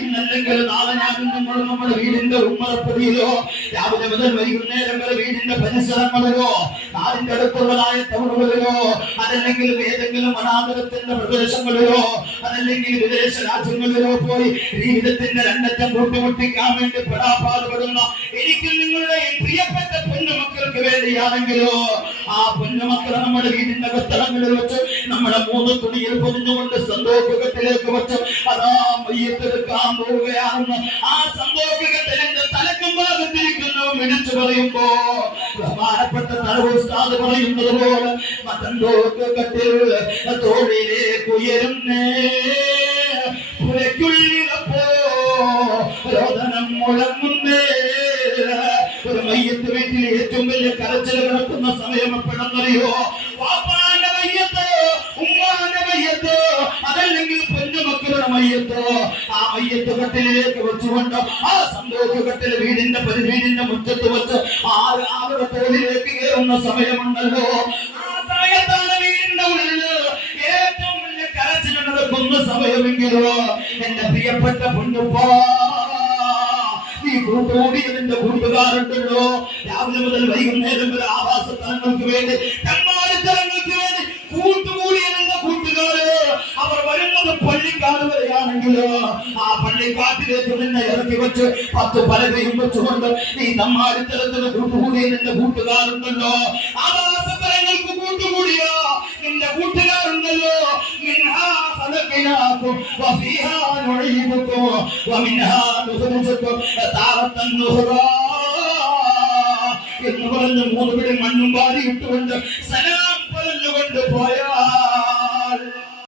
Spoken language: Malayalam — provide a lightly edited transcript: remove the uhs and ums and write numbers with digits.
ഇന്നല്ലെങ്കിൽ നാളെ ഞാനും നിങ്ങളും നമ്മുടെ വീടിന്റെ ഉമ്മറപ്പടിയിലോ രാവിലെ മുതൽ വൈകുന്നേരം വരെ വീടിന്റെ പരിസരങ്ങളിലോ നാടിന്റെ അടുത്തുള്ളതായ ടൗണുകളിലോ അതല്ലെങ്കിൽ ഏതെങ്കിലും അനാഥരത്തിന്റെ പ്രദേശങ്ങളിലോ അതല്ലെങ്കിൽ വിദേശ രാജ്യങ്ങളിലോ പോയി ജീവിതത്തിന്റെ രണ്ടറ്റം കൂട്ടിമുട്ടിക്കാൻ വേണ്ടി പെടാപ്പാടുപെടുന്ന എനിക്കും നിങ്ങളുടെയും പ്രിയപ്പെട്ട പൊന്നുമക്കൾക്ക് വേണ്ടിയാണെങ്കിലോ ആ പൊന്നുമക്കളെ നമ്മുടെ വീടിന്റെ കത്തളങ്ങളിൽ വെച്ച് നമ്മുടെ 3 തുണിയിൽ പൊതിഞ്ഞുകൊണ്ട് സന്തോഷത്തിലേക്ക് വെച്ച് അതാ മയ്യത്തെടുക്കാൻ പോവുകയാണെന്ന് ആ സന്തോഷത്തിന്റെ തലക്കും ഭാഗത്തിരിക്കുന്നു വിളിച്ചു പറയുമ്പോ ബഹുമാനപ്പെട്ട ഉസ്താദ് പറയുന്നത് പോലെ സന്തോഷത്തിൽ തോളിലേക്ക് ഉയരുന്നേ പുരയ്ക്കുള്ളിലപ്പോ രോദനം മുഴങ്ങുന്നേ ഒരു മയ്യത്ത് വീട്ടിൽ ഏറ്റവും വലിയ കരച്ചിൽ കിടക്കുന്ന സമയം എപ്പോഴെന്നറിയോ വാപ്പാന്റെ മയ്യത്ത് ഉമ്മാന്റെ മയ്യത്ത് അതല്ലെങ്കിൽ പൊന്നുമക്കളുടെ മയ്യത്ത് ആ മയ്യത്ത് കട്ടിലേക്ക് വെച്ചുകൊണ്ട് ആ സന്തോഷകട്ടിൽ വീടിന്റെ മുറ്റത്ത് വെച്ച് അവരുടെ തോളിലേക്ക് കയറുന്ന സമയമുണ്ടല്ലോ ആ സമയത്താണ് വീടിന്റെ ഉള്ളില് ഏറ്റവും വലിയ കരച്ചിൽ നടക്കുന്ന സമയമെങ്കിലോ എന്റെ പ്രിയപ്പെട്ട പൊന്നുപ്പാ നീ കൂട്ടുകൂടിയതിന്റെ കൂട്ടുകാരുണ്ടല്ലോ രാവിലെ മുതൽ വൈകുന്നേരം വരെ ആവാസ തലങ്ങൾക്ക് വേണ്ടി തലങ്ങൾക്ക് വേണ്ടി കൂട്ടുകൂടിയതിന്റെ കൂട്ടുകാര് അവർ വരുന്നത് പള്ളിക്കാട് വരെയാണെങ്കിലോ ആ പള്ളിക്കാട്ടിലേക്ക് നിന്നെ ഇറക്കി വെച്ച് 10 പലകയും വെച്ചുകൊണ്ട് നീ തമ്മാടിത്തരത്തിന് കൂട്ടുകൂടിയതിന്റെ കൂട്ടുകാരുണ്ടല്ലോ ആവാസ തലങ്ങൾക്ക് കൂട്ടുകൂടിയ നിന്റെ കൂട്ടുകാരുണ്ടല്ലോ وفيها نعيدكم ومنها نخرجكم تارة أخرى എന്ന് പറഞ്ഞ് 3 പിടി മണ്ണും വാരി ഇട്ടുകൊണ്ട് സലാം പറഞ്ഞുകൊണ്ട് പോയാൽ